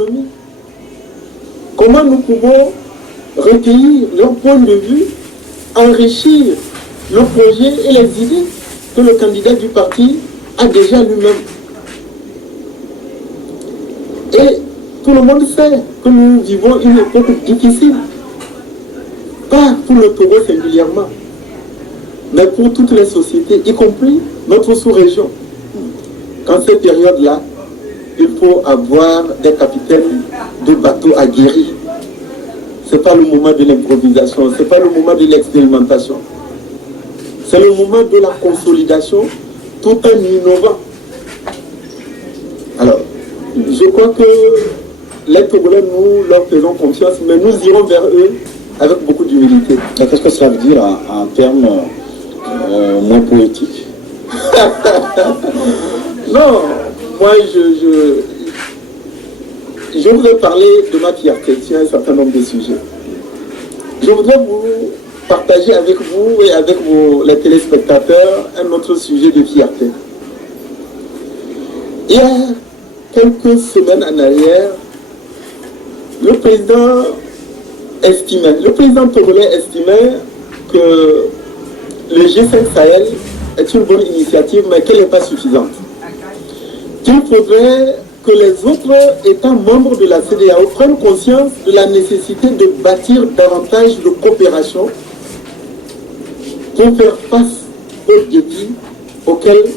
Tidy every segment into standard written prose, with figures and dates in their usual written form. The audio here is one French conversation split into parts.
l'économie. Comment nous pouvons recueillir leur point de vue, enrichir le projet et les idées que le candidat du parti a déjà lui-même. Et tout le monde sait que nous vivons une époque difficile, pas pour le Togo singulièrement, mais pour toutes les sociétés, y compris notre sous-région. Quand cette période-là, il faut avoir des capitaines de bateaux aguerris. Ce n'est pas le moment de l'improvisation, ce n'est pas le moment de l'expérimentation. C'est le moment de la consolidation tout en innovant. Alors, je crois que les Togolais, nous leur faisons confiance, mais nous irons vers eux avec beaucoup d'humilité. Qu'est-ce que ça veut dire en termes moins poétiques? Non, moi je voudrais parler de ma fierté sur un certain nombre de sujets. Je voudrais vous partager avec vous et avec les téléspectateurs un autre sujet de fierté. Il y a quelques semaines en arrière, le président togolais estimait que le G5 Sahel est une bonne initiative, mais qu'elle n'est pas suffisante. Qu'il faudrait que les autres États membres de la CEDEAO prennent conscience de la nécessité de bâtir davantage de coopération pour faire face aux défis auxquels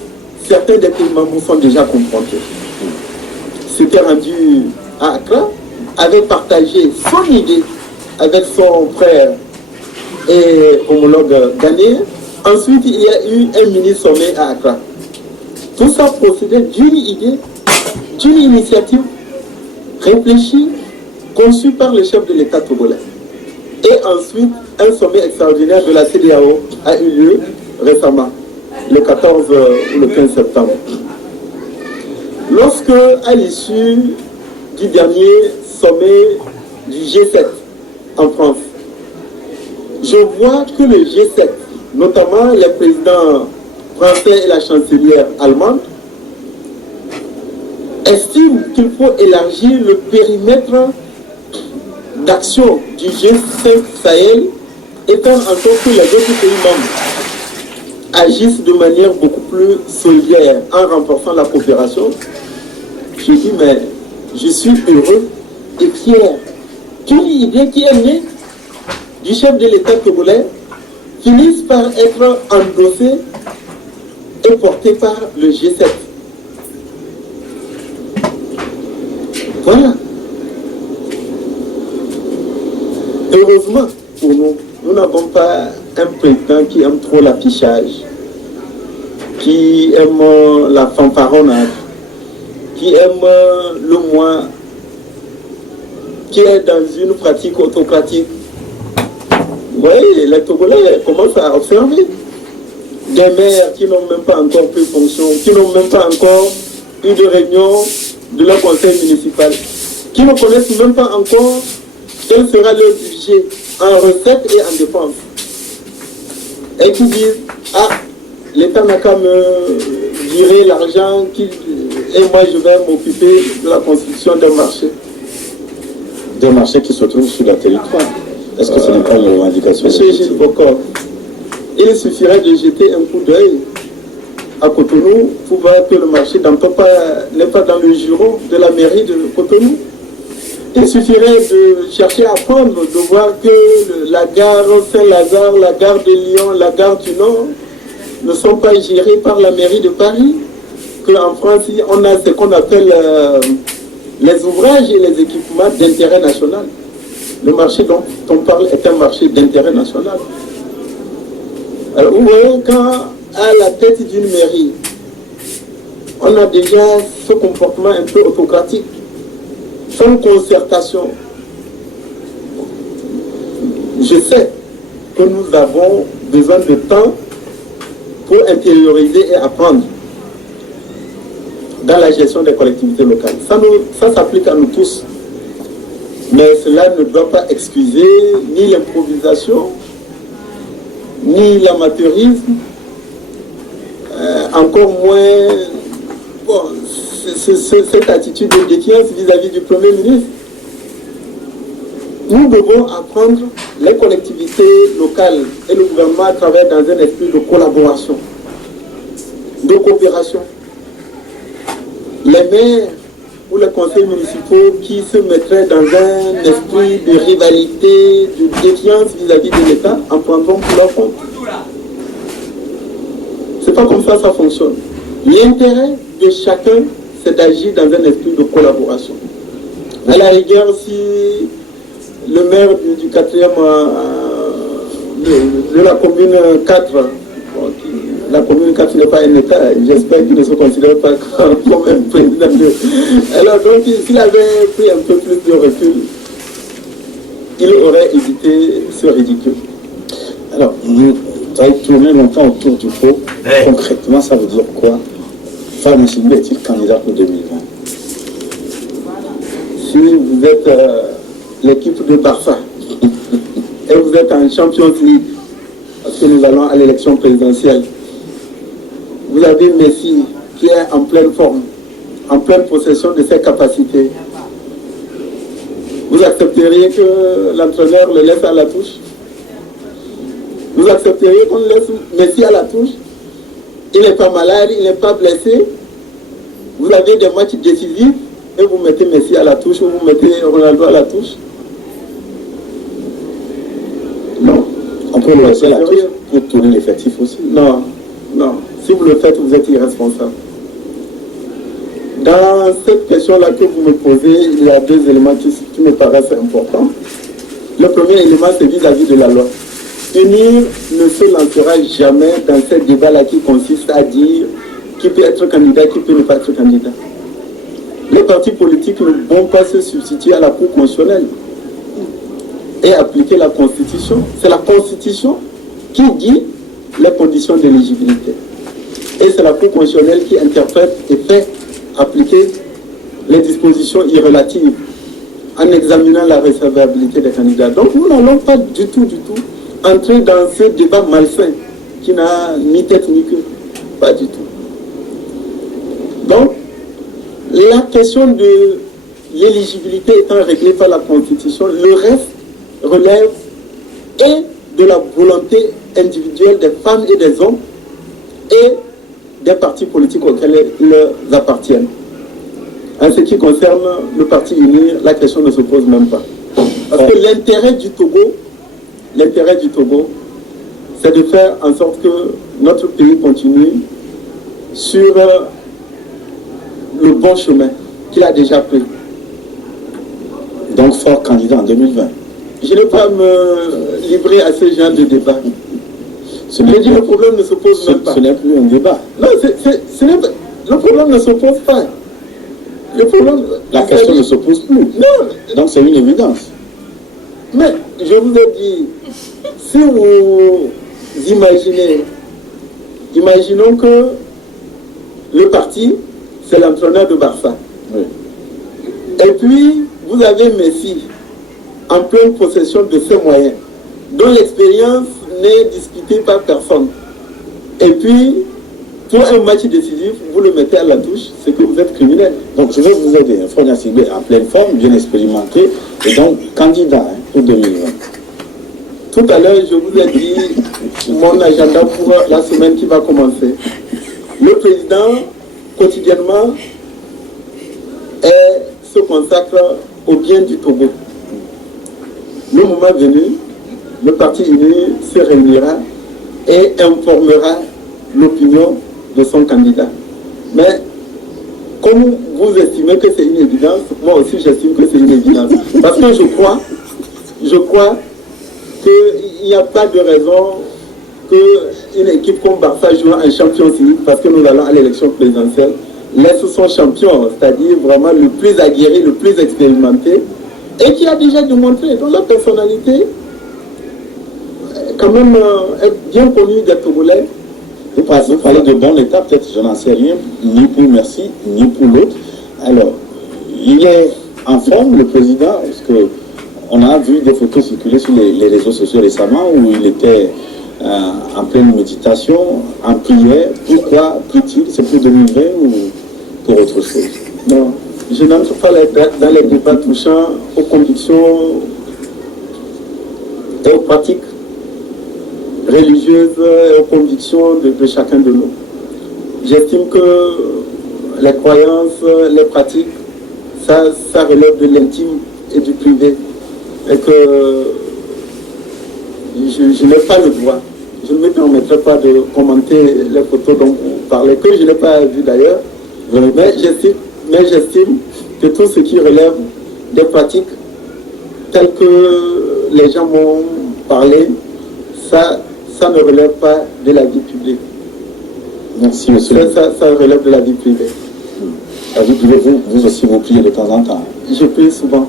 certains des pays membres sont déjà confrontés. S'était rendu à Accra, avait partagé son idée avec son frère et homologue ghanéen. Ensuite, il y a eu un mini-sommet à Accra. Tout ça procédait d'une idée, d'une initiative réfléchie, conçue par le chef de l'État togolais. Et ensuite, un sommet extraordinaire de la CEDEAO a eu lieu récemment, le 14 ou le 15 septembre. Lorsque, à l'issue du dernier sommet du G7 en France, je vois que le G7, notamment les présidents français et la chancelière allemande, estiment qu'il faut élargir le périmètre d'action du G5 Sahel et faire en sorte que les autres pays membres agissent de manière beaucoup plus solidaire en renforçant la coopération. Je dis, mais je suis heureux et fier qu'une idée qui est née du chef de l'État togolais finisse par être endossée et portée par le G7. Voilà. Heureusement pour nous, nous n'avons pas un président qui aime trop l'affichage, qui aime la fanfaronnade, qui aime le moi, qui est dans une pratique autocratique. Vous voyez, les Togolais commencent à observer des maires qui n'ont même pas encore pris fonction, qui n'ont même pas encore eu de réunion de leur conseil municipal, qui ne connaissent même pas encore quel sera leur budget en recettes et en dépenses. Et qui disent, ah, l'État n'a qu'à me virer l'argent et moi je vais m'occuper de la construction d'un marché. Des marchés qui se trouvent sur le territoire. Est-ce que ce n'est pas une revendication? Monsieur Gilles Bokor, il suffirait de jeter un coup d'œil à Cotonou pour voir que le marché n'est pas dans le giron de la mairie de Cotonou. Il suffirait de chercher à apprendre, de voir que la gare Saint-Lazare, la gare de Lyon, la gare du Nord ne sont pas gérées par la mairie de Paris. Qu'en France, on a ce qu'on appelle les ouvrages et les équipements d'intérêt national. Le marché dont on parle est un marché d'intérêt national. Alors vous voyez, quand à la tête d'une mairie, on a déjà ce comportement un peu autocratique, sans concertation. Je sais que nous avons besoin de temps pour intérioriser et apprendre dans la gestion des collectivités locales. Ça s'applique à nous tous. Mais cela ne doit pas excuser ni l'improvisation, ni l'amateurisme, encore moins... Bon, cette attitude de défiance vis-à-vis du Premier ministre. Nous devons apprendre les collectivités locales et le gouvernement à travailler dans un esprit de collaboration, de coopération. Les maires ou les conseils municipaux qui se mettraient dans un esprit de rivalité, de défiance vis-à-vis de l'État en prendront pour leur compte. C'est pas comme ça ça fonctionne. L'intérêt de chacun, c'est d'agir dans un esprit de collaboration. À la rigueur, si le maire du 4e de la commune 4, la commune 4 n'est pas un État, j'espère qu'il ne se considère pas comme un président de... Alors donc, s'il avait pris un peu plus de recul, il aurait évité ce ridicule. Alors, vous avez tourné longtemps autour du pot. Concrètement, ça veut dire quoi? Femme Singbe est-il candidat pour 2020? Si vous êtes l'équipe de Barça et vous êtes en Champions League, parce que nous allons à l'élection présidentielle, vous avez Messi qui est en pleine forme, en pleine possession de ses capacités. Vous accepteriez que l'entraîneur le laisse à la touche? Vous accepteriez qu'on laisse Messi à la touche? Il n'est pas malade, il n'est pas blessé. Vous avez des matchs décisifs et vous mettez Messi à la touche ou vous mettez Ronaldo à la touche? Non. On peut le laisser à la touche pour tourner l'effectif aussi. Non, non. Si vous le faites, vous êtes irresponsable. Dans cette question-là que vous me posez, il y a deux éléments qui me paraissent importants. Le premier élément, c'est vis-à-vis de la loi. Unir ne se lancera jamais dans ce débat-là qui consiste à dire qui peut être candidat, qui peut ne pas être candidat. Les partis politiques ne vont pas se substituer à la Cour constitutionnelle et appliquer la Constitution. C'est la Constitution qui dit les conditions d'éligibilité. Et c'est la Cour constitutionnelle qui interprète et fait appliquer les dispositions irrelatives en examinant la recevabilité des candidats. Donc nous n'allons pas du tout entrer dans ce débat malsain qui n'a ni tête ni queue. Pas du tout. Donc, la question de l'éligibilité étant réglée par la Constitution, le reste relève et de la volonté individuelle des femmes et des hommes et des partis politiques auxquels ils leur appartiennent. En ce qui concerne le parti UNIR, la question ne se pose même pas. Parce que l'intérêt du Togo, c'est de faire en sorte que notre pays continue sur le bon chemin qu'il a déjà pris. Donc, fort candidat en 2020. Je ne vais pas me livrer à ce genre de débat. Le problème ne se pose même pas. Ce n'est plus un débat. Non, le problème ne se pose pas. Le problème, la question ne se pose plus. Non. Donc c'est une évidence. Mais je vous ai dit, si vous imaginons que le parti, c'est l'entraîneur de Barça. Oui. Et puis, vous avez Messi en pleine possession de ses moyens, dont l'expérience n'est discutée par personne. Et puis, pour un match décisif, vous le mettez à la touche, c'est que vous êtes criminel. Donc je vais vous aider. Fronia Singbe en pleine forme, bien expérimenté, et donc candidat pour 2020. Tout à l'heure, je vous ai dit mon agenda pour la semaine qui va commencer. Le président, quotidiennement, se consacre au bien du Togo. Le moment venu, le parti uni se réunira et informera l'opinion de son candidat. Mais comme vous estimez que c'est une évidence, moi aussi j'estime que c'est une évidence. Parce que je crois qu'il n'y a pas de raison qu'une équipe comme Barça joue en Champions League, parce que nous allons à l'élection présidentielle, laisse son champion, c'est-à-dire vraiment le plus aguerri, le plus expérimenté, et qui a déjà démontré, dont la personnalité quand même est bien connue des Togolais. Vous parlez de bon état, peut-être je n'en sais rien, ni pour Merci, ni pour l'autre. Alors, il est en forme, le président, parce que on a vu des photos circuler sur les réseaux sociaux récemment où il était en pleine méditation, en prière. Pourquoi prie-t-il? C'est pour 2020 ou pour autre chose? Non, je n'entre pas dans les débats touchant aux convictions et aux pratiques religieuses et aux convictions de chacun de nous. J'estime que les croyances, les pratiques, ça relève de l'intime et du privé. Et que je n'ai pas le droit, je ne me permettrai pas de commenter les photos dont vous parlez, que je n'ai pas vu d'ailleurs, mais j'estime que tout ce qui relève des pratiques telles que les gens m'ont parlé, ça ne relève pas de la vie publique. Merci, monsieur. Ça relève de la vie privée. La vie privée, vous aussi, vous priez de temps en temps? Je prie souvent.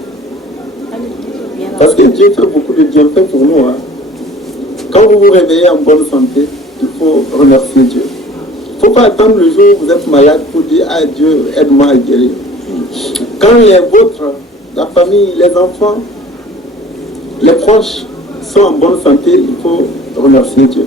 Parce que Dieu fait beaucoup de bienfaits pour nous. Hein. Quand vous vous réveillez en bonne santé, il faut remercier Dieu. Il ne faut pas attendre le jour où vous êtes malade pour dire « Ah Dieu, aide-moi à guérir ». Quand les vôtres, la famille, les enfants, les proches sont en bonne santé, il faut remercier Dieu.